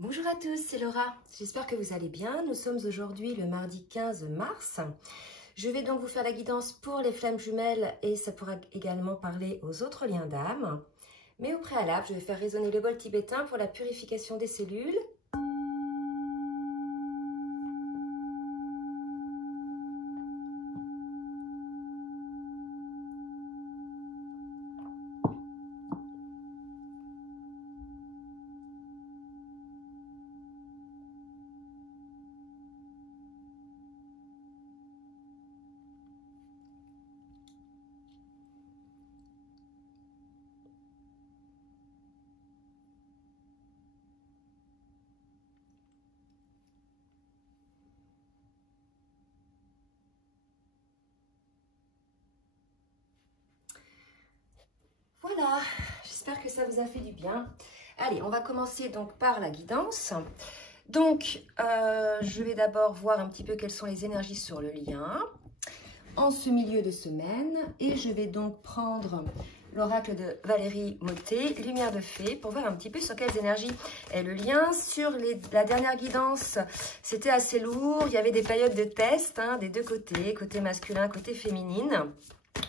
Bonjour à tous, c'est Laura. J'espère que vous allez bien. Nous sommes aujourd'hui le mardi 15 mars. Je vais donc vous faire la guidance pour les flammes jumelles et ça pourra également parler aux autres liens d'âme. Mais au préalable, je vais faire résonner le bol tibétain pour la purification des cellules. Voilà, j'espère que ça vous a fait du bien. Allez, on va commencer donc par la guidance. Donc, je vais d'abord voir un petit peu quelles sont les énergies sur le lien en ce milieu de semaine. Et je vais donc prendre l'oracle de Valérie Mottet, Lumière de Fée, pour voir un petit peu sur quelles énergies est le lien. Sur la dernière guidance, c'était assez lourd. Il y avait des périodes de test des deux côtés, côté masculin, côté féminine,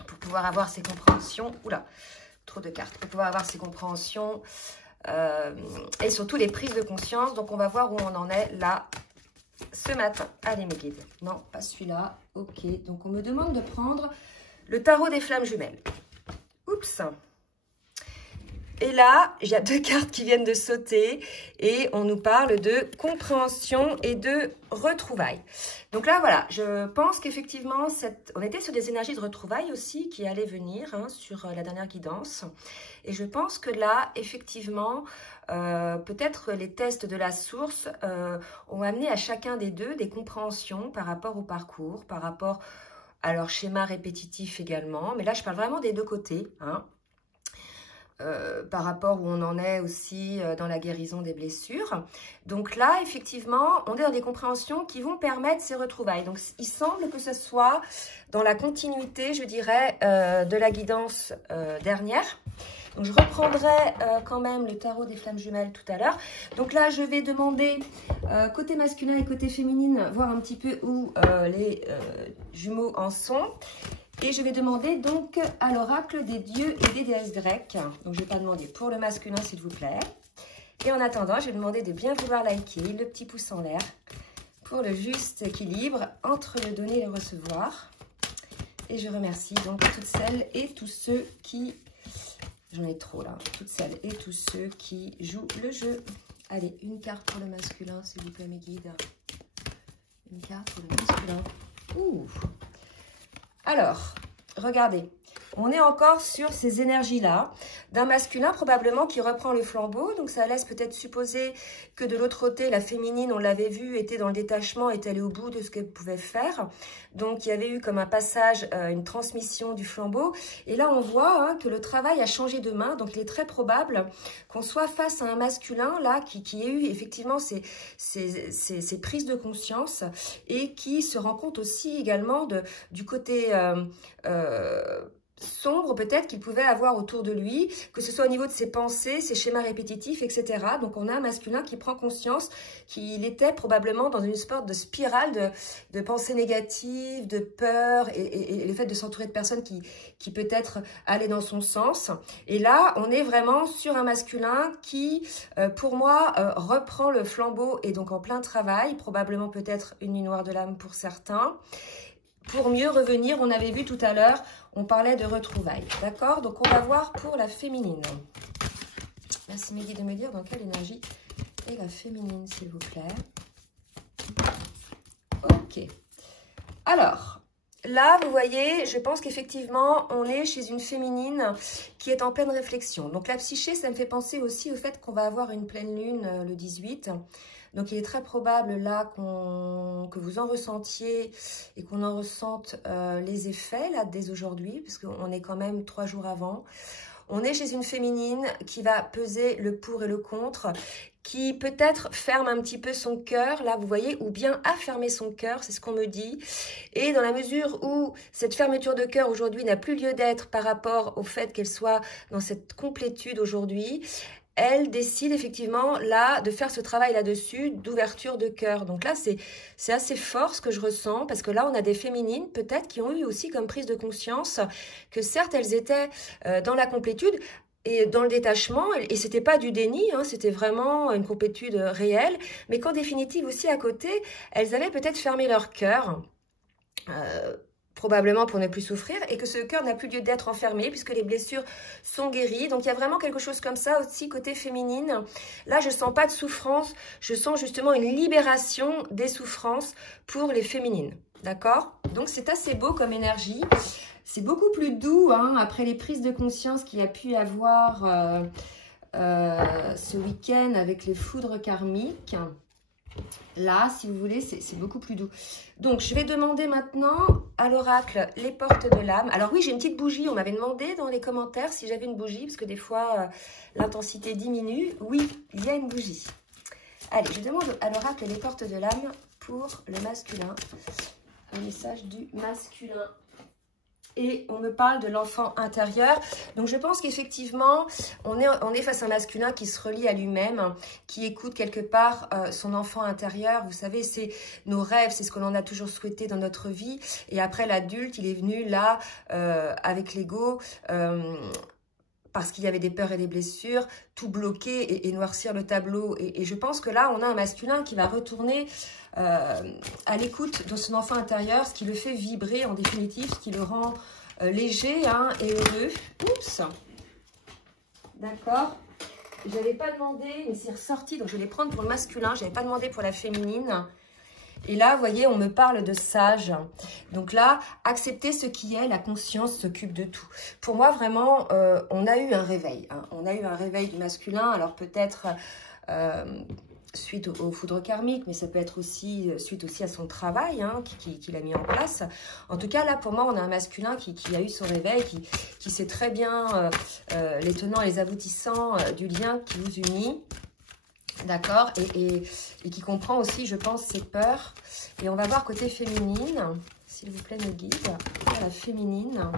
pour pouvoir avoir ces compréhensions. Oula, trop de cartes. Pour pouvoir avoir ces compréhensions et surtout les prises de conscience. Donc, on va voir où on en est là ce matin. Allez, mes guides. Non, pas celui-là. Ok, donc on me demande de prendre le tarot des flammes jumelles. Oups. Et là, il y a deux cartes qui viennent de sauter et on nous parle de compréhension et de retrouvailles. Donc là, voilà, je pense qu'effectivement, on était sur des énergies de retrouvailles aussi qui allaient venir sur la dernière guidance. Et je pense que là, effectivement, peut-être les tests de la source ont amené à chacun des deux des compréhensions par rapport au parcours, par rapport à leur schéma répétitif également. Mais là, je parle vraiment des deux côtés, par rapport où on en est aussi dans la guérison des blessures. Donc là, effectivement, on est dans des compréhensions qui vont permettre ces retrouvailles. Donc, il semble que ce soit dans la continuité, je dirais, de la guidance dernière. Donc, je reprendrai quand même le tarot des flammes jumelles tout à l'heure. Donc là, je vais demander côté masculin et côté féminine, voir un petit peu où les jumeaux en sont. Et je vais demander donc à l'oracle des dieux et des déesses grecques. Donc, je ne vais pas demander pour le masculin, s'il vous plaît. Et en attendant, je vais demander de bien vouloir liker, le petit pouce en l'air, pour le juste équilibre entre le donner et le recevoir. Et je remercie donc toutes celles et tous ceux qui... J'en ai trop là. Toutes celles et tous ceux qui jouent le jeu. Allez, une carte pour le masculin, s'il vous plaît, mes guides. Une carte pour le masculin. Ouh! Alors, regardez, on est encore sur ces énergies-là, d'un masculin probablement qui reprend le flambeau, donc ça laisse peut-être supposer que de l'autre côté, la féminine, on l'avait vu, était dans le détachement, est allée au bout de ce qu'elle pouvait faire. Donc, il y avait eu comme un passage, une transmission du flambeau. Et là, on voit que le travail a changé de main, donc il est très probable qu'on soit face à un masculin, là, qui ait eu effectivement ces prises de conscience et qui se rend compte aussi également du côté... sombre peut-être qu'il pouvait avoir autour de lui, que ce soit au niveau de ses pensées, ses schémas répétitifs, etc. Donc on a un masculin qui prend conscience qu'il était probablement dans une sorte de spirale de pensées négatives, de peur et le fait de s'entourer de personnes qui peut-être allaient dans son sens. Et là, on est vraiment sur un masculin qui, pour moi, reprend le flambeau et donc en plein travail, probablement peut-être une nuit noire de l'âme pour certains. Pour mieux revenir, on avait vu tout à l'heure, on parlait de retrouvailles. D'accord? Donc, on va voir pour la féminine. Merci Mehdi de me dire dans quelle énergie est la féminine, s'il vous plaît. Ok. Alors, là, vous voyez, je pense qu'effectivement, on est chez une féminine qui est en pleine réflexion. Donc, la psyché, ça me fait penser aussi au fait qu'on va avoir une pleine lune le 18. Donc, il est très probable là que vous en ressentiez et qu'on en ressente les effets là dès aujourd'hui, puisqu'on est quand même 3 jours avant. On est chez une féminine qui va peser le pour et le contre, qui peut-être ferme un petit peu son cœur, là vous voyez, ou bien a fermé son cœur, c'est ce qu'on me dit. Et dans la mesure où cette fermeture de cœur aujourd'hui n'a plus lieu d'être par rapport au fait qu'elle soit dans cette complétude aujourd'hui, elle décide effectivement là de faire ce travail là-dessus d'ouverture de cœur. Donc là, c'est assez fort ce que je ressens parce que là, on a des féminines peut-être qui ont eu aussi comme prise de conscience que certes, elles étaient dans la complétude et dans le détachement et c'était pas du déni, hein, c'était vraiment une complétude réelle, mais qu'en définitive aussi à côté, elles allaient peut-être fermer leur cœur. Probablement pour ne plus souffrir, et que ce cœur n'a plus lieu d'être enfermé puisque les blessures sont guéries. Donc il y a vraiment quelque chose comme ça aussi côté féminine. Là, je sens pas de souffrance, je sens justement une libération des souffrances pour les féminines. D'accord? Donc c'est assez beau comme énergie. C'est beaucoup plus doux hein, après les prises de conscience qu'il y a pu avoir ce week-end avec les foudres karmiques. Là, si vous voulez, c'est beaucoup plus doux. Donc, je vais demander maintenant à l'oracle les portes de l'âme. Alors oui, j'ai une petite bougie. On m'avait demandé dans les commentaires si j'avais une bougie, parce que des fois, l'intensité diminue. Oui, il y a une bougie. Allez, je demande à l'oracle les portes de l'âme pour le masculin. Un message du masculin. Et on me parle de l'enfant intérieur. Donc, je pense qu'effectivement, on est face à un masculin qui se relie à lui-même, qui écoute quelque part son enfant intérieur. Vous savez, c'est nos rêves, c'est ce que l'on a toujours souhaité dans notre vie. Et après, l'adulte, il est venu là, avec l'ego, parce qu'il y avait des peurs et des blessures, tout bloquer et noircir le tableau. Et je pense que là, on a un masculin qui va retourner à l'écoute de son enfant intérieur, ce qui le fait vibrer en définitive, ce qui le rend léger hein, et heureux. Oups. D'accord. Je n'avais pas demandé, mais c'est ressorti, donc je vais les prendre pour le masculin. Je n'avais pas demandé pour la féminine. Et là, vous voyez, on me parle de sage. Donc là, accepter ce qui est, la conscience s'occupe de tout. Pour moi, vraiment, on a eu un réveil. Hein. On a eu un réveil du masculin. Alors peut-être suite aux foudres karmiques, mais ça peut être aussi suite aussi à son travail hein, qu'il a mis en place. En tout cas, là, pour moi, on a un masculin qui a eu son réveil, qui sait très bien les tenants et les aboutissants du lien qui vous unit. D'accord, et qui comprend aussi, je pense, ses peurs. Et on va voir côté féminine, s'il vous plaît, nos guides, la féminine.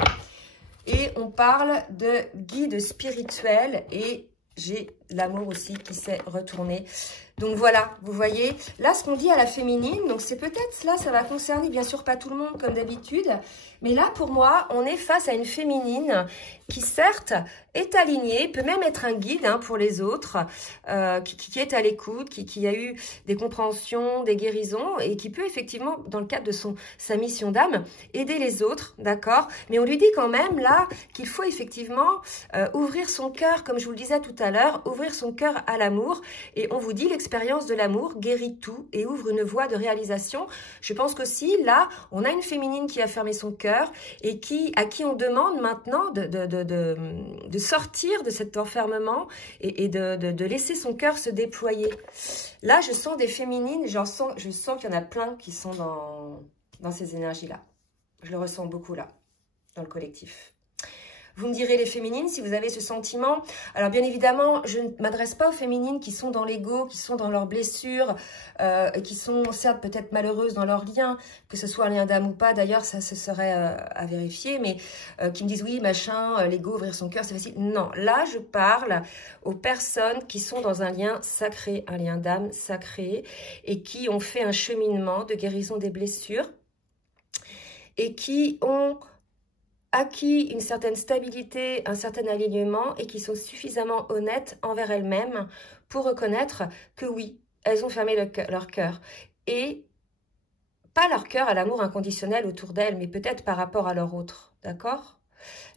Et on parle de guide spirituel et j'ai l'amour aussi qui s'est retourné. Donc voilà, vous voyez, là ce qu'on dit à la féminine, donc c'est peut-être, là ça va concerner bien sûr pas tout le monde comme d'habitude, mais là pour moi, on est face à une féminine qui certes est alignée, peut même être un guide hein, pour les autres, qui est à l'écoute, qui a eu des compréhensions, des guérisons et qui peut effectivement, dans le cadre de sa mission d'âme, aider les autres, d'accord? Mais on lui dit quand même là qu'il faut effectivement ouvrir son cœur, comme je vous le disais tout à l'heure, ouvrir son cœur à l'amour et on vous dit l'expérience de l'amour guérit tout et ouvre une voie de réalisation. Je pense qu'aussi là, on a une féminine qui a fermé son cœur et à qui on demande maintenant de sortir de cet enfermement et de laisser son cœur se déployer. Là, je sens des féminines, je sens qu'il y en a plein qui sont dans ces énergies-là. Je le ressens beaucoup là, dans le collectif. Vous me direz les féminines si vous avez ce sentiment. Alors bien évidemment, je ne m'adresse pas aux féminines qui sont dans l'ego, qui sont dans leurs blessures, qui sont certes peut-être malheureuses dans leur lien, que ce soit un lien d'âme ou pas, d'ailleurs ça ce serait à vérifier, mais qui me disent oui machin, l'ego, ouvrir son cœur c'est facile. Non, là je parle aux personnes qui sont dans un lien sacré, un lien d'âme sacré, et qui ont fait un cheminement de guérison des blessures, et qui ont acquis une certaine stabilité, un certain alignement et qui sont suffisamment honnêtes envers elles-mêmes pour reconnaître que oui, elles ont fermé leur cœur. Et pas leur cœur à l'amour inconditionnel autour d'elles, mais peut-être par rapport à leur autre, d'accord ?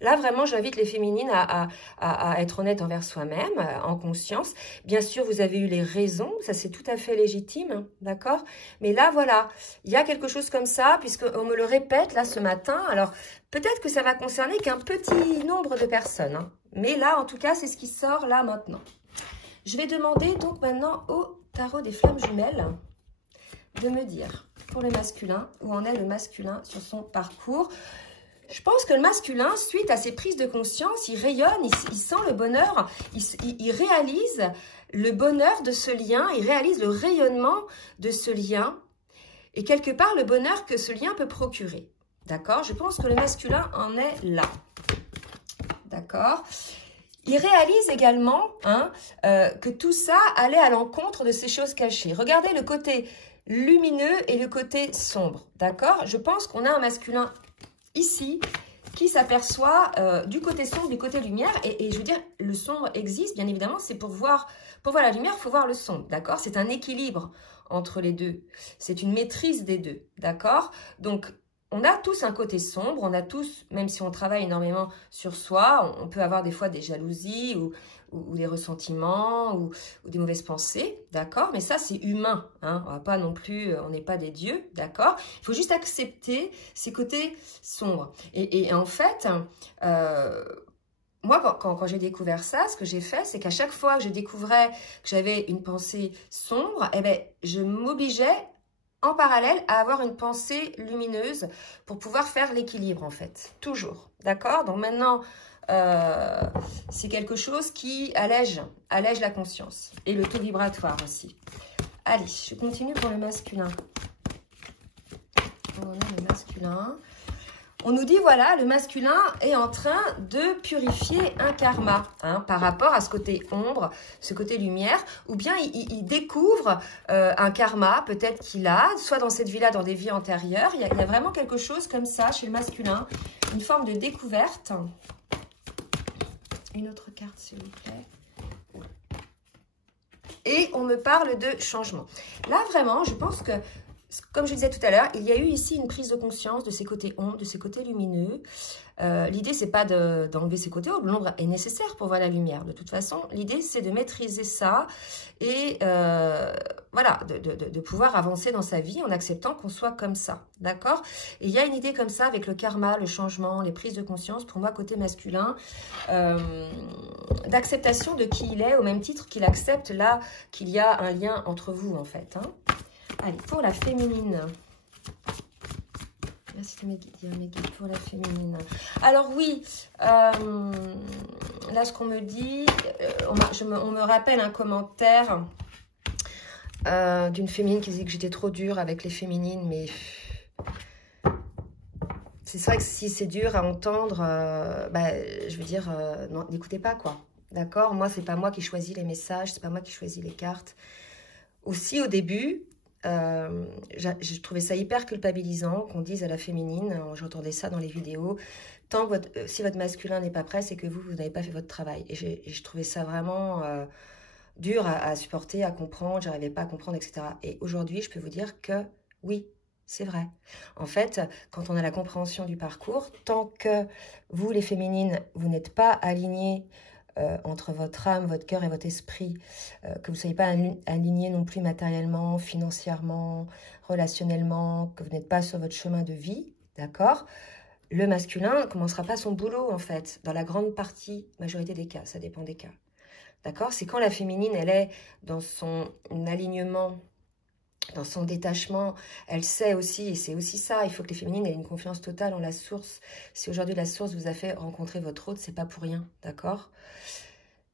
Là, vraiment, j'invite les féminines à être honnêtes envers soi-même, en conscience. Bien sûr, vous avez eu les raisons, ça c'est tout à fait légitime, d'accord? Mais là, voilà, il y a quelque chose comme ça, puisqu'on me le répète là ce matin. Alors, peut-être que ça va concerner qu'un petit nombre de personnes. Hein. Mais là, en tout cas, c'est ce qui sort là maintenant. Je vais demander donc maintenant au tarot des flammes jumelles de me dire, pour le masculin, où en est le masculin sur son parcours. Je pense que le masculin, suite à ses prises de conscience, il rayonne, il sent le bonheur, il réalise le bonheur de ce lien, il réalise le rayonnement de ce lien et quelque part le bonheur que ce lien peut procurer. D'accord? Je pense que le masculin en est là. D'accord? il réalise également hein, que tout ça allait à l'encontre de ces choses cachées. Regardez le côté lumineux et le côté sombre, d'accord? Je pense qu'on a un masculin ici qui s'aperçoit du côté sombre, du côté lumière. Et je veux dire, le sombre existe, bien évidemment, c'est pour voir la lumière, il faut voir le sombre, d'accord? C'est un équilibre entre les deux. C'est une maîtrise des deux, d'accord? Donc, on a tous un côté sombre, on a tous, même si on travaille énormément sur soi, on peut avoir des fois des jalousies ou des ressentiments ou des mauvaises pensées, d'accord? Mais ça, c'est humain, hein? On va pas non plus, on n'est pas des dieux, d'accord? Il faut juste accepter ces côtés sombres. Et en fait, moi, quand j'ai découvert ça, ce que j'ai fait, c'est qu'à chaque fois que je découvrais que j'avais une pensée sombre, eh ben, je m'obligeais en parallèle à avoir une pensée lumineuse pour pouvoir faire l'équilibre, en fait. Toujours. D'accord? Donc maintenant, c'est quelque chose qui allège la conscience. Et le taux vibratoire aussi. Allez, je continue pour le masculin. On a le masculin. On nous dit, voilà, le masculin est en train de purifier un karma hein, par rapport à ce côté ombre, ce côté lumière, ou bien il découvre un karma, peut-être qu'il a, soit dans cette vie-là, dans des vies antérieures. Il y a vraiment quelque chose comme ça chez le masculin, une forme de découverte. Une autre carte, s'il vous plaît. Et on me parle de changement. Là, vraiment, je pense que comme je disais tout à l'heure, il y a eu ici une prise de conscience de ces côtés ombres, de ces côtés lumineux. L'idée, c'est pas d'enlever ces côtés ombres. L'ombre est nécessaire pour voir la lumière. De toute façon, l'idée, c'est de maîtriser ça et voilà, de pouvoir avancer dans sa vie en acceptant qu'on soit comme ça. D'accord? Et il y a une idée comme ça avec le karma, le changement, les prises de conscience, pour moi, côté masculin, d'acceptation de qui il est, au même titre qu'il accepte là qu'il y a un lien entre vous, en fait. Hein. Allez, pour la féminine. Merci de mes guides pour la féminine. Alors oui, là ce qu'on me dit, on me rappelle un commentaire d'une féminine qui disait que j'étais trop dure avec les féminines, mais c'est vrai que si c'est dur à entendre, je veux dire, non, n'écoutez pas quoi. D'accord? Moi, c'est pas moi qui choisis les messages, c'est pas moi qui choisis les cartes. Aussi au début, je trouvais ça hyper culpabilisant qu'on dise à la féminine, j'entendais ça dans les vidéos, tant que si votre masculin n'est pas prêt, c'est que vous n'avez pas fait votre travail. Et je trouvais ça vraiment dur à supporter, à comprendre, j'arrivais pas à comprendre, etc. Et aujourd'hui, je peux vous dire que oui, c'est vrai. En fait, quand on a la compréhension du parcours, tant que vous, les féminines, vous n'êtes pas alignés entre votre âme, votre cœur et votre esprit, que vous ne soyez pas aligné non plus matériellement, financièrement, relationnellement, que vous n'êtes pas sur votre chemin de vie, d'accord? Le masculin ne commencera pas son boulot, en fait, dans la grande majorité des cas, ça dépend des cas, d'accord? C'est quand la féminine, elle est dans son alignement, dans son détachement, elle sait aussi, et c'est aussi ça, il faut que les féminines aient une confiance totale en la source. Si aujourd'hui la source vous a fait rencontrer votre hôte, c'est pas pour rien, d'accord?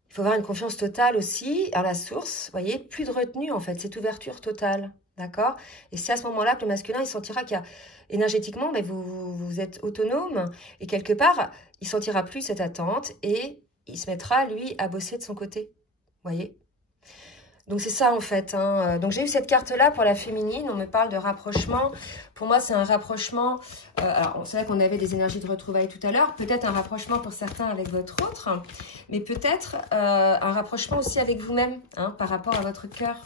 Il faut avoir une confiance totale aussi en la source, vous voyez, plus de retenue en fait, cette ouverture totale, d'accord? Et c'est à ce moment-là que le masculin, il sentira qu'il y a, énergétiquement, mais vous êtes autonome, et quelque part, il sentira plus cette attente, et il se mettra, lui, à bosser de son côté, vous voyez? Donc c'est ça en fait. Hein. Donc j'ai eu cette carte-là pour la féminine. On me parle de rapprochement. Pour moi, c'est un rapprochement. Alors c'est vrai qu'on avait des énergies de retrouvailles tout à l'heure. Peut-être un rapprochement pour certains avec votre autre. Mais peut-être un rapprochement aussi avec vous-même hein, par rapport à votre cœur.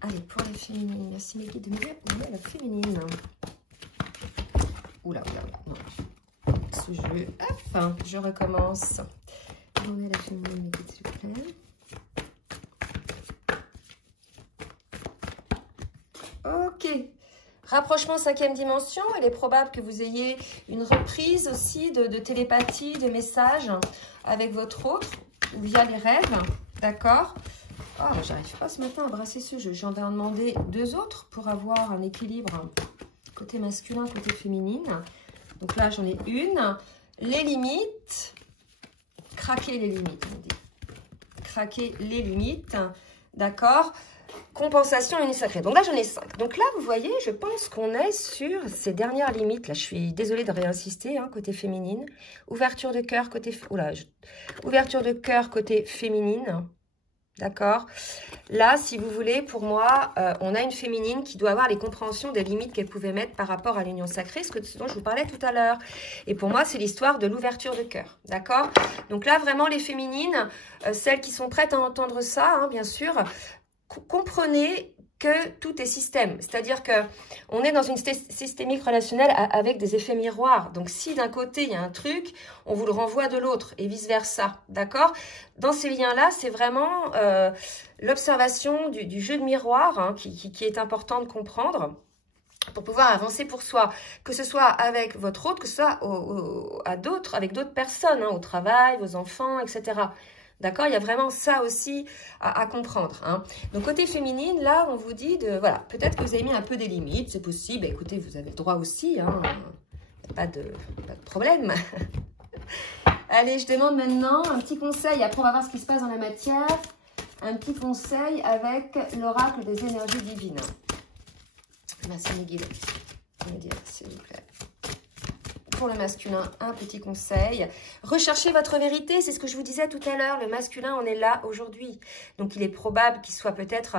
Allez, pour la féminine. Merci mes guides de me dire où est la féminine. Oula. Non. Ce jeu. Hop, je recommence. Où est la féminine, mes guides, s'il vous plaît. Ok, rapprochement 5e dimension, il est probable que vous ayez une reprise aussi de télépathie, de messages avec votre autre, via les rêves, d'accord? Oh, j'arrive pas ce matin à brasser ce jeu, j'en vais en demander 2 autres pour avoir un équilibre côté masculin, côté féminine. Donc là, j'en ai une, les limites, craquer les limites, on dit. Craquer les limites, d'accord? compensation et lunes sacrées. Donc là, j'en ai 5. Donc là, vous voyez, je pense qu'on est sur ces dernières limites. Là, je suis désolée de réinsister, hein, côté féminine. Ouverture de cœur côté... Oula, ouverture de cœur côté féminine. D'accord? Là, si vous voulez, pour moi, on a une féminine qui doit avoir les compréhensions des limites qu'elle pouvait mettre par rapport à l'union sacrée, ce dont je vous parlais tout à l'heure. Et pour moi, c'est l'histoire de l'ouverture de cœur. D'accord? Donc là, vraiment, les féminines, celles qui sont prêtes à entendre ça, hein, bien sûr, comprenez que tout est système. C'est-à-dire que on est dans une systémique relationnelle avec des effets miroirs. Donc, si d'un côté, il y a un truc, on vous le renvoie de l'autre et vice-versa. D'accord? Dans ces liens-là, c'est vraiment l'observation du jeu de miroir, hein, qui est important de comprendre pour pouvoir avancer pour soi, que ce soit avec votre autre, que ce soit avec d'autres personnes, hein, au travail, vos enfants, etc. D'accord? Il y a vraiment ça aussi à comprendre. Hein. Donc, côté féminine, là, on vous dit de... Voilà, peut-être que vous avez mis un peu des limites, c'est possible. Écoutez, vous avez le droit aussi. Hein. Pas de problème. Allez, je demande maintenant un petit conseil. Après, on va voir ce qui se passe dans la matière. Un petit conseil avec l'oracle des énergies divines. Merci, mes guides. Me dire, s'il vous plaît. Pour le masculin, un petit conseil. Recherchez votre vérité, c'est ce que je vous disais tout à l'heure. Le masculin, on est là aujourd'hui. Donc, il est probable qu'il soit peut-être...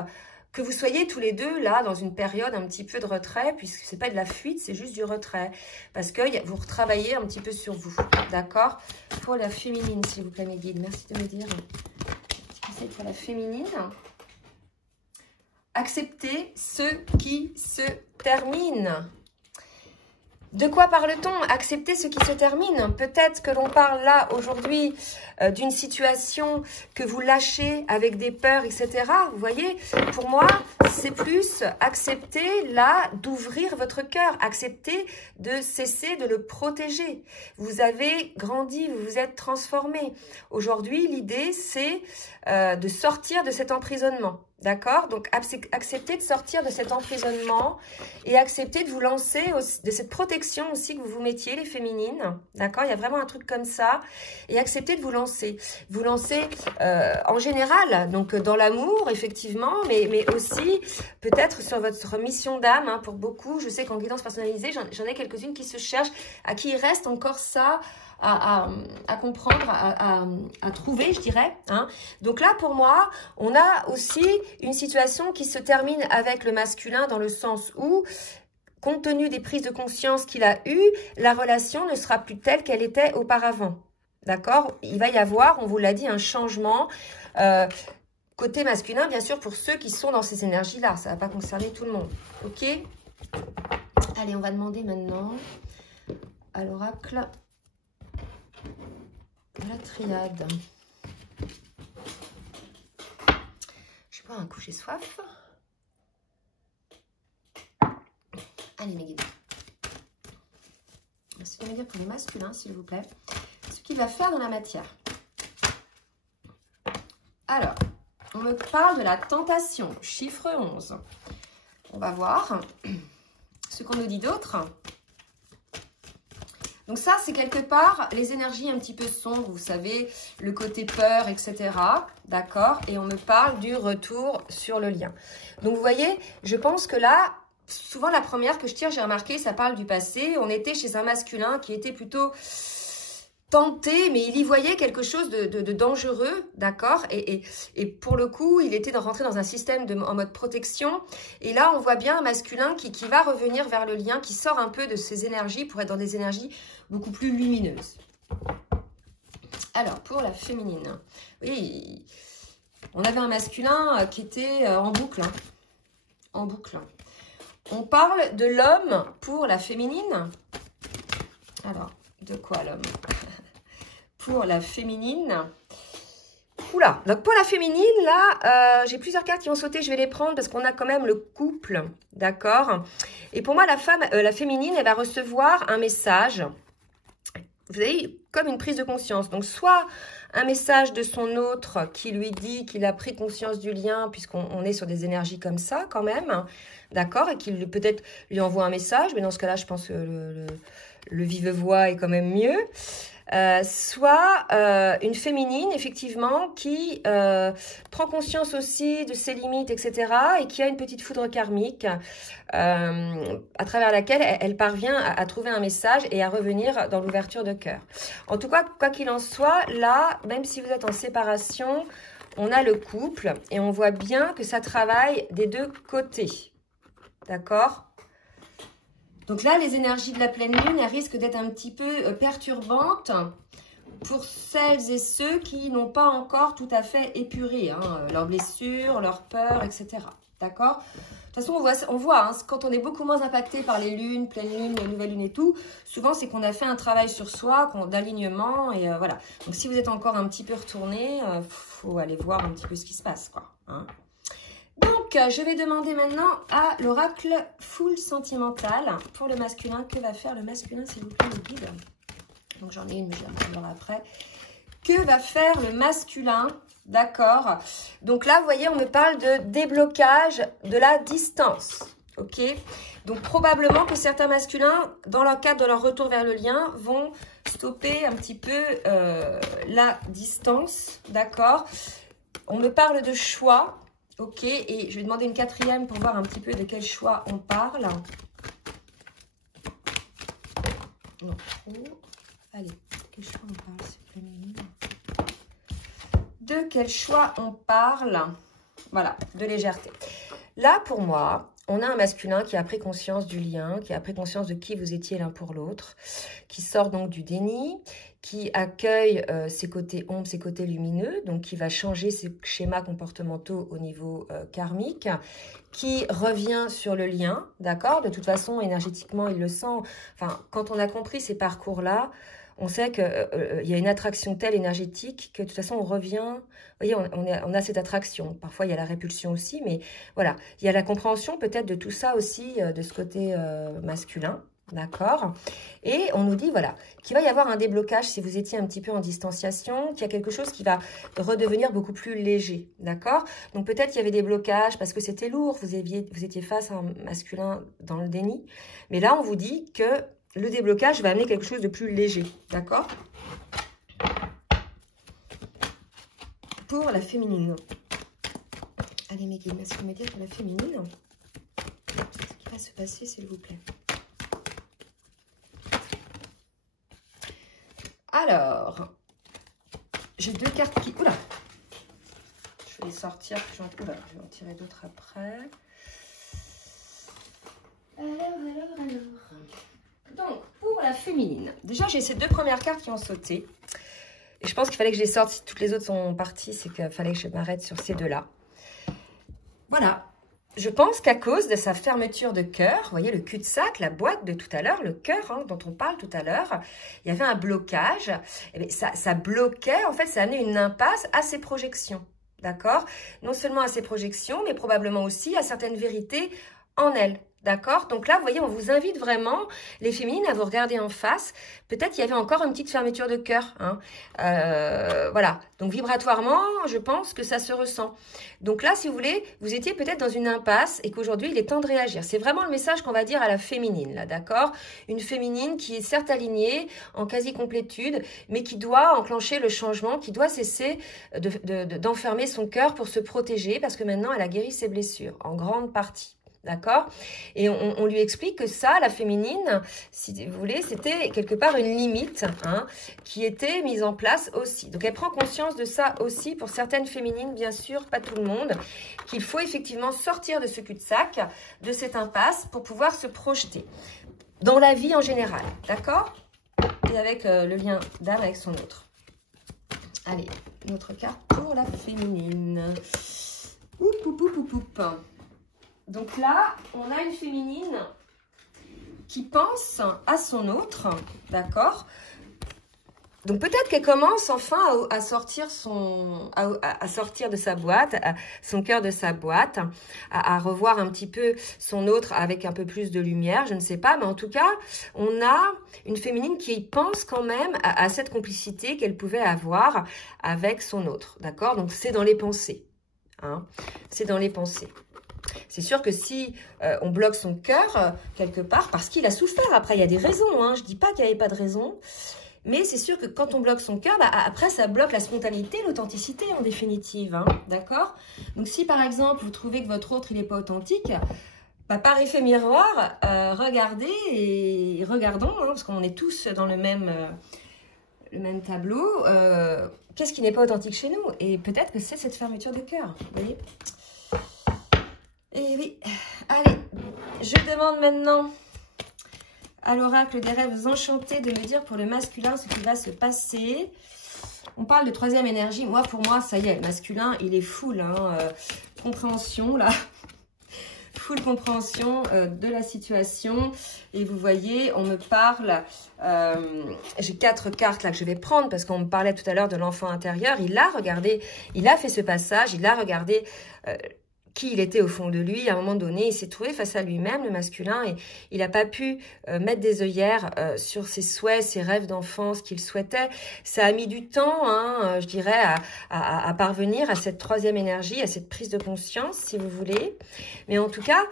que vous soyez tous les deux là dans une période un petit peu de retrait, puisque c'est pas de la fuite, c'est juste du retrait. Parce que vous retravaillez un petit peu sur vous. D'accord? Pour la féminine, s'il vous plaît, mes guides. Merci de me dire. Petit conseil pour la féminine. Acceptez ce qui se termine. De quoi parle-t-on? Accepter ce qui se termine. Peut-être que l'on parle là aujourd'hui d'une situation que vous lâchez avec des peurs, etc. Vous voyez, pour moi, c'est plus accepter là d'ouvrir votre cœur, accepter de cesser de le protéger. Vous avez grandi, vous vous êtes transformé. Aujourd'hui, l'idée, c'est de sortir de cet emprisonnement. D'accord? Donc, acceptez de sortir de cet emprisonnement et acceptez de vous lancer de cette protection aussi que vous vous mettiez, les féminines. D'accord? Il y a vraiment un truc comme ça. Et acceptez de vous lancer. Vous lancer en général, donc dans l'amour, effectivement, mais aussi peut-être sur votre mission d'âme. Hein, pour beaucoup, je sais qu'en guidance personnalisée, j'en ai quelques-unes qui se cherchent, à qui il reste encore ça à comprendre, à trouver, je dirais. Hein. Donc là, pour moi, on a aussi une situation qui se termine avec le masculin dans le sens où, compte tenu des prises de conscience qu'il a eues, la relation ne sera plus telle qu'elle était auparavant. D'accord? Il va y avoir, on vous l'a dit, un changement côté masculin, bien sûr, pour ceux qui sont dans ces énergies-là. Ça ne va pas concerner tout le monde. Ok? Allez, on va demander maintenant à l'oracle la triade. Je bois un coup, j'ai soif. Allez, mes guides. Merci de me dire pour les masculins, s'il vous plaît, ce qu'il va faire dans la matière. Alors, on me parle de la tentation, chiffre 11. On va voir ce qu'on nous dit d'autre. Donc ça, c'est quelque part les énergies un petit peu sombres, vous savez, le côté peur, etc. D'accord? Et on me parle du retour sur le lien. Donc, vous voyez, je pense que là, souvent la première que je tire, j'ai remarqué, ça parle du passé. On était chez un masculin qui était plutôt tenté, mais il y voyait quelque chose de dangereux, d'accord? Et pour le coup, il était rentré dans un système en mode protection. Et là, on voit bien un masculin qui va revenir vers le lien, qui sort un peu de ses énergies pour être dans des énergies beaucoup plus lumineuses. Alors, pour la féminine, oui, on avait un masculin qui était en boucle, hein, en boucle. On parle de l'homme pour la féminine. Alors, de quoi l'homme? Pour la féminine. Oula, donc pour la féminine, là, j'ai plusieurs cartes qui ont sauté, je vais les prendre parce qu'on a quand même le couple, d'accord? Et pour moi, la féminine, elle va recevoir un message, vous avez comme une prise de conscience. Donc, soit un message de son autre qui lui dit qu'il a pris conscience du lien, puisqu'on est sur des énergies comme ça quand même, d'accord? Et qu'il peut-être lui envoie un message, mais dans ce cas-là, je pense que le vive-voix est quand même mieux. soit une féminine, effectivement, qui prend conscience aussi de ses limites, etc., et qui a une petite foudre karmique à travers laquelle elle parvient à trouver un message et à revenir dans l'ouverture de cœur. En tout cas, quoi qu'il en soit, là, même si vous êtes en séparation, on a le couple et on voit bien que ça travaille des deux côtés. D'accord ? Donc là, les énergies de la pleine lune, elles risquent d'être un petit peu perturbantes pour celles et ceux qui n'ont pas encore tout à fait épuré leurs blessures, leurs peurs, etc. D'accord ? De toute façon, on voit quand on est beaucoup moins impacté par les lunes, pleine lune, nouvelle lune et tout, souvent c'est qu'on a fait un travail sur soi, d'alignement et voilà. Donc si vous êtes encore un petit peu retourné, faut aller voir un petit peu ce qui se passe, quoi. Hein. Donc, je vais demander maintenant à l'oracle full sentimental pour le masculin. Que va faire le masculin, s'il vous plaît, le guide? Donc, j'en ai une, mais je la prendrai après. Que va faire le masculin? D'accord. Donc là, vous voyez, on me parle de déblocage de la distance. Ok. Donc, probablement que certains masculins, dans le cadre de leur retour vers le lien, vont stopper un petit peu la distance. D'accord. On me parle de choix. Ok, et je vais demander une quatrième pour voir un petit peu de quel choix on parle. Non. Allez, quel choix on parle, s'il vous plaît, de quel choix on parle? Voilà, de légèreté. Là, pour moi, on a un masculin qui a pris conscience du lien, qui a pris conscience de qui vous étiez l'un pour l'autre, qui sort donc du déni, qui accueille ses côtés ombres, ses côtés lumineux, donc qui va changer ses schémas comportementaux au niveau karmique, qui revient sur le lien, d'accord? De toute façon, énergétiquement, il le sent. Enfin, quand on a compris ces parcours-là, on sait qu'il y a une attraction telle énergétique que de toute façon, on revient. Vous voyez, on a cette attraction. Parfois, il y a la répulsion aussi, mais voilà. Il y a la compréhension peut-être de tout ça aussi, de ce côté masculin. D'accord. Et on nous dit, voilà, qu'il va y avoir un déblocage si vous étiez un petit peu en distanciation, qu'il y a quelque chose qui va redevenir beaucoup plus léger. D'accord. Donc, peut-être qu'il y avait des blocages parce que c'était lourd, vous étiez face à un masculin dans le déni. Mais là, on vous dit que le déblocage va amener quelque chose de plus léger. D'accord. Pour la féminine. Allez, mes guides, est-ce que vous me dites pour la féminine, qu'est-ce qui va se passer, s'il vous plaît? Alors, j'ai deux cartes qui... Oula! Je vais les sortir. Oula, je vais en tirer d'autres après. Alors. Donc, pour la féminine, déjà, j'ai ces deux premières cartes qui ont sauté. Et je pense qu'il fallait que je les sorte. Si toutes les autres sont parties, c'est qu'il fallait que je m'arrête sur ces deux-là. Voilà. Je pense qu'à cause de sa fermeture de cœur, vous voyez le cul-de-sac, la boîte de tout à l'heure, le cœur dont on parle tout à l'heure, il y avait un blocage. Et bien, ça bloquait, en fait, ça amenait une impasse à ses projections. D'accord? Non seulement à ses projections, mais probablement aussi à certaines vérités en elle. D'accord? Donc là, vous voyez, on vous invite vraiment, les féminines, à vous regarder en face. Peut-être qu'il y avait encore une petite fermeture de cœur. Voilà. Donc, vibratoirement, je pense que ça se ressent. Donc là, si vous voulez, vous étiez peut-être dans une impasse et qu'aujourd'hui, il est temps de réagir. C'est vraiment le message qu'on va dire à la féminine, là, d'accord? Une féminine qui est certes alignée, en quasi-complétude, mais qui doit enclencher le changement, qui doit cesser d'enfermer son cœur pour se protéger parce que maintenant, elle a guéri ses blessures, en grande partie. D'accord? Et on lui explique que ça, la féminine, si vous voulez, c'était quelque part une limite qui était mise en place aussi. Donc, elle prend conscience de ça aussi pour certaines féminines, bien sûr, pas tout le monde, qu'il faut effectivement sortir de ce cul-de-sac, de cette impasse pour pouvoir se projeter dans la vie en général. D'accord? Et avec le lien d'âme avec son autre. Allez, une autre carte pour la féminine. Oup, oup, oup, oup, oup. Donc là, on a une féminine qui pense à son autre, d'accord? Donc peut-être qu'elle commence enfin à sortir à sortir de sa boîte, son cœur de sa boîte, à revoir un petit peu son autre avec un peu plus de lumière, je ne sais pas. Mais en tout cas, on a une féminine qui pense quand même à cette complicité qu'elle pouvait avoir avec son autre, d'accord? Donc c'est dans les pensées, c'est dans les pensées. C'est sûr que si on bloque son cœur quelque part, parce qu'il a souffert, après il y a des raisons, je ne dis pas qu'il n'y avait pas de raison, Mais c'est sûr que quand on bloque son cœur, bah, après, ça bloque la spontanéité, l'authenticité en définitive. Hein, d'accord? Donc, si par exemple, vous trouvez que votre autre, il n'est pas authentique, bah, par effet miroir, regardez et regardons, hein, parce qu'on est tous dans le même tableau. Qu'est-ce qui n'est pas authentique chez nous? Et peut-être que c'est cette fermeture de cœur. Vous voyez? Et oui. Allez, je demande maintenant à l'oracle des rêves enchantés de me dire pour le masculin ce qui va se passer. On parle de troisième énergie. Moi, pour moi, ça y est, le masculin, il est full. Hein, compréhension, là. Full compréhension de la situation. Et vous voyez, on me parle... j'ai 4 cartes là que je vais prendre parce qu'on me parlait tout à l'heure de l'enfant intérieur. Il a regardé, il a fait ce passage, il a regardé... qui il était au fond de lui. À un moment donné, il s'est trouvé face à lui-même, le masculin, et il n'a pas pu mettre des œillères sur ses souhaits, ses rêves d'enfance qu'il souhaitait. Ça a mis du temps, hein, je dirais, à parvenir à cette troisième énergie, à cette prise de conscience, si vous voulez. Mais en tout cas,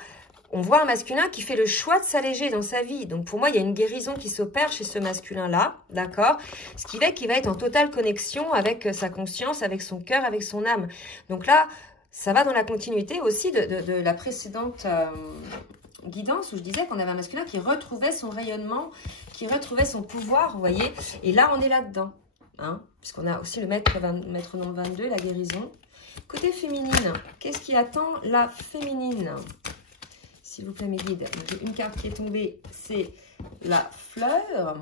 on voit un masculin qui fait le choix de s'alléger dans sa vie. Donc, pour moi, il y a une guérison qui s'opère chez ce masculin-là, d'accord? Ce qui fait qu'il va être en totale connexion avec sa conscience, avec son cœur, avec son âme. Donc là, ça va dans la continuité aussi de la précédente guidance où je disais qu'on avait un masculin qui retrouvait son rayonnement, qui retrouvait son pouvoir, vous voyez. Et là, on est là-dedans, hein, puisqu'on a aussi le maître nombre 22, la guérison. Côté féminine, qu'est-ce qui attend la féminine? S'il vous plaît, mes guides. J'ai une carte qui est tombée, c'est la fleur.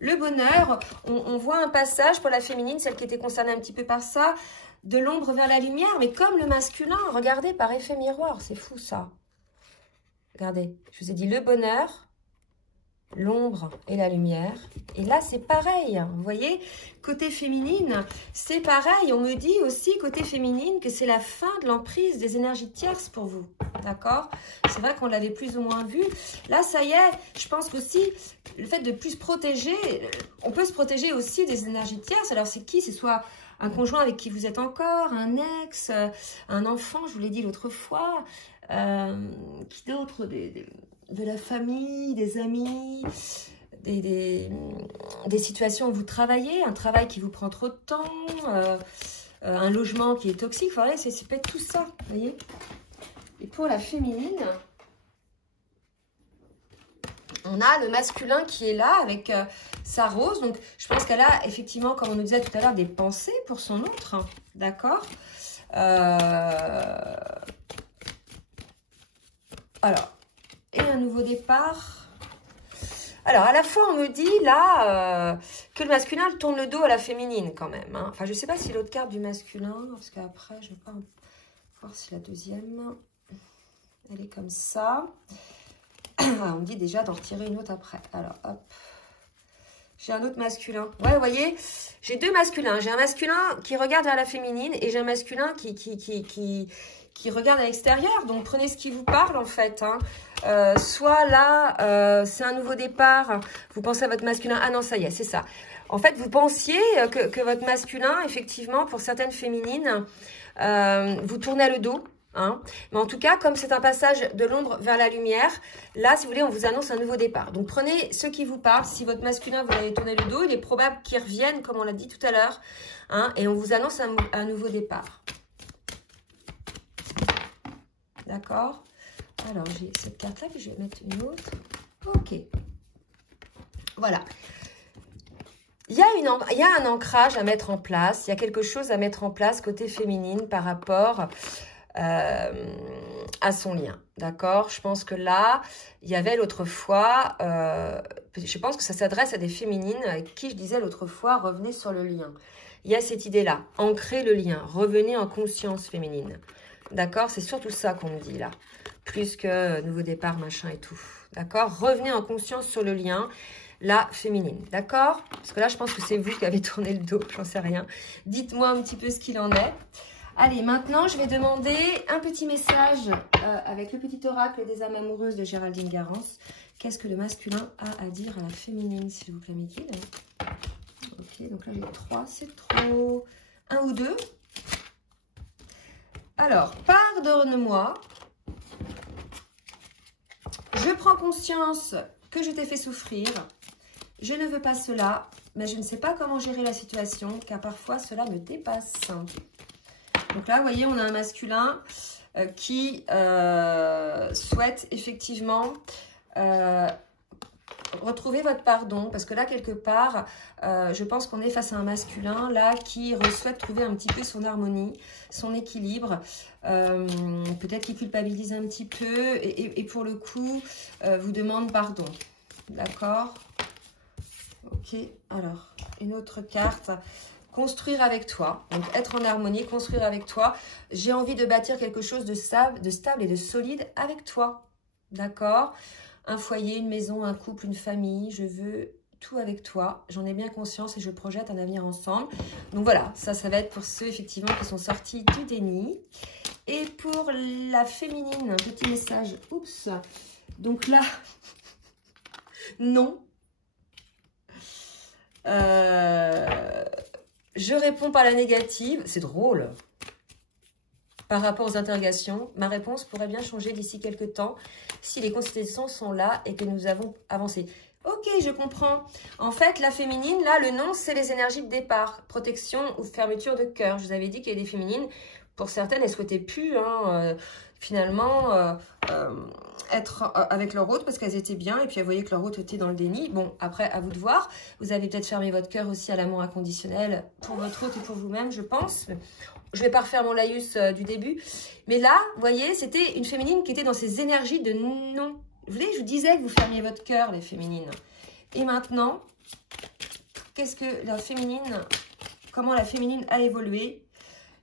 Le bonheur, on voit un passage pour la féminine, celle qui était concernée un petit peu par ça, de l'ombre vers la lumière, mais comme le masculin, regardez, par effet miroir, c'est fou ça. Regardez, je vous ai dit le bonheur, l'ombre et la lumière. Et là, c'est pareil, vous voyez, côté féminine, c'est pareil. On me dit aussi, côté féminine, que c'est la fin de l'emprise des énergies tierces pour vous, d'accord? C'est vrai qu'on l'avait plus ou moins vu. Là, ça y est, je pense qu'aussi, le fait de plus protéger, on peut se protéger aussi des énergies tierces. Alors, c'est qui? C'est soit un conjoint avec qui vous êtes encore, un ex, un enfant, je vous l'ai dit l'autre fois, qui d'autre, de la famille, des amis, des situations où vous travaillez, un travail qui vous prend trop de temps, un logement qui est toxique, voilà, c'est peut-être tout ça, vous voyez. Et pour la féminine, on a le masculin qui est là avec sa rose. Donc, je pense qu'elle a effectivement, comme on nous disait tout à l'heure, des pensées pour son autre. Hein, d'accord. Alors, et un nouveau départ. Alors, à la fois, on me dit là que le masculin tourne le dos à la féminine quand même. Hein. Enfin, je ne sais pas si l'autre carte du masculin, parce qu'après, je ne vais pas voir si la deuxième, elle est comme ça. On me dit déjà d'en retirer une autre après. Alors, hop. J'ai un autre masculin. Ouais, vous voyez, j'ai deux masculins. J'ai un masculin qui regarde vers la féminine et j'ai un masculin qui regarde à l'extérieur. Donc, prenez ce qui vous parle, en fait. Hein. Soit là, c'est un nouveau départ. Vous pensez à votre masculin. Ah non, ça y est, c'est ça. En fait, vous pensiez que votre masculin, effectivement, pour certaines féminines, vous tournait le dos. Hein. Mais en tout cas, comme c'est un passage de l'ombre vers la lumière, là, si vous voulez, on vous annonce un nouveau départ. Donc, prenez ce qui vous parle. Si votre masculin, vous l'avez tourné le dos, il est probable qu'il revienne, comme on l'a dit tout à l'heure. Hein, et on vous annonce un nouveau départ. D'accord? Alors, j'ai cette carte-là, puis je vais mettre une autre. Ok. Voilà. Il y a un ancrage à mettre en place. Il y a quelque chose à mettre en place côté féminine par rapport à son lien, d'accord? Je pense que là, il y avait l'autre fois, je pense que ça s'adresse à des féminines avec qui je disais l'autre fois, revenez sur le lien. Il y a cette idée-là, ancrer le lien, revenez en conscience féminine, d'accord? C'est surtout ça qu'on me dit là, plus que nouveau départ, machin et tout, d'accord? Revenez en conscience sur le lien, la féminine, d'accord? Parce que là, je pense que c'est vous qui avez tourné le dos, j'en sais rien. Dites-moi un petit peu ce qu'il en est. Allez, maintenant, je vais demander un petit message avec le petit oracle des âmes amoureuses de Géraldine Garance. Qu'est-ce que le masculin a à dire à la féminine, s'il vous plaît, mes guides? Ok, donc là, j'ai 3, c'est trop. 1 ou 2. Alors, pardonne-moi. Je prends conscience que je t'ai fait souffrir. Je ne veux pas cela, mais je ne sais pas comment gérer la situation, car parfois cela me dépasse. Donc là, vous voyez, on a un masculin qui souhaite effectivement retrouver votre pardon. Parce que là, quelque part, je pense qu'on est face à un masculin là qui souhaite trouver un petit peu son harmonie, son équilibre. Peut-être qu'il culpabilise un petit peu et pour le coup, vous demande pardon. D'accord? Ok, alors, une autre carte. Construire avec toi, donc être en harmonie, construire avec toi. J'ai envie de bâtir quelque chose de stable et de solide avec toi. D'accord? Un foyer, une maison, un couple, une famille. Je veux tout avec toi. J'en ai bien conscience et je projette un avenir ensemble. Donc voilà, ça va être pour ceux effectivement qui sont sortis du déni. Et pour la féminine, un petit message. Oups. Donc là, non. Je réponds par la négative. C'est drôle. Par rapport aux interrogations, ma réponse pourrait bien changer d'ici quelques temps si les constellations sont là et que nous avons avancé. Ok, je comprends. En fait, la féminine, là, le non, c'est les énergies de départ. Protection ou fermeture de cœur. Je vous avais dit qu'il y a des féminines. Pour certaines, elles ne souhaitaient plus, finalement, être avec leur autre parce qu'elles étaient bien. Et puis, elles voyaient que leur autre était dans le déni. Bon, après, à vous de voir. Vous avez peut-être fermé votre cœur aussi à l'amour inconditionnel pour votre autre et pour vous-même, je pense. Je ne vais pas refaire mon laïus du début. Mais là, vous voyez, c'était une féminine qui était dans ces énergies de non. Vous voyez, je vous disais que vous fermiez votre cœur, les féminines. Et maintenant, qu'est-ce que la féminine, comment la féminine a évolué?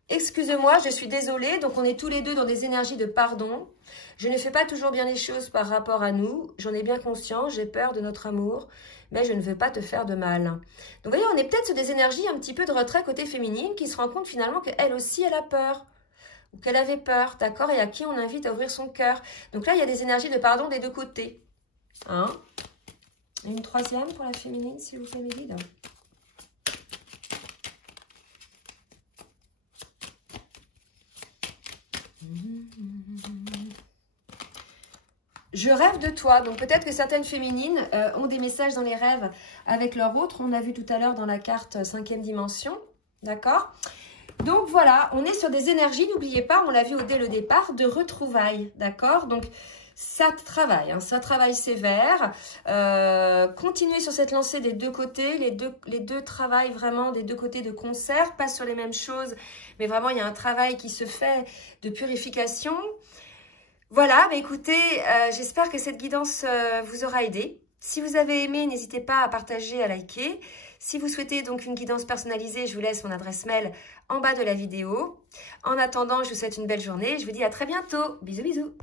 Excusez-moi, je suis désolée. Donc, on est tous les deux dans des énergies de pardon. Je ne fais pas toujours bien les choses par rapport à nous. J'en ai bien conscience. J'ai peur de notre amour. Mais je ne veux pas te faire de mal. Donc, vous voyez, on est peut-être sur des énergies un petit peu de retrait côté féminine qui se rend compte finalement qu'elle aussi, elle a peur. Ou qu'elle avait peur, d'accord? Et à qui on invite à ouvrir son cœur. Donc là, il y a des énergies de pardon des deux côtés. Hein? Et une troisième pour la féminine, s'il vous plaît, mes guides. Je rêve de toi. Donc peut-être que certaines féminines ont des messages dans les rêves avec leur autre. On l'a vu tout à l'heure dans la carte 5e dimension. D'accord? Donc voilà, on est sur des énergies, n'oubliez pas, on l'a vu dès le départ, de retrouvailles. D'accord? Donc ça travaille, hein, ça travaille sévère. Continuez sur cette lancée des deux côtés. Les deux travaillent vraiment des deux côtés de concert, pas sur les mêmes choses. Mais vraiment, il y a un travail qui se fait de purification. Voilà, bah écoutez, j'espère que cette guidance vous aura aidé. Si vous avez aimé, n'hésitez pas à partager, à liker. Si vous souhaitez donc une guidance personnalisée, je vous laisse mon adresse mail en bas de la vidéo. En attendant, je vous souhaite une belle journée. Je vous dis à très bientôt. Bisous, bisous.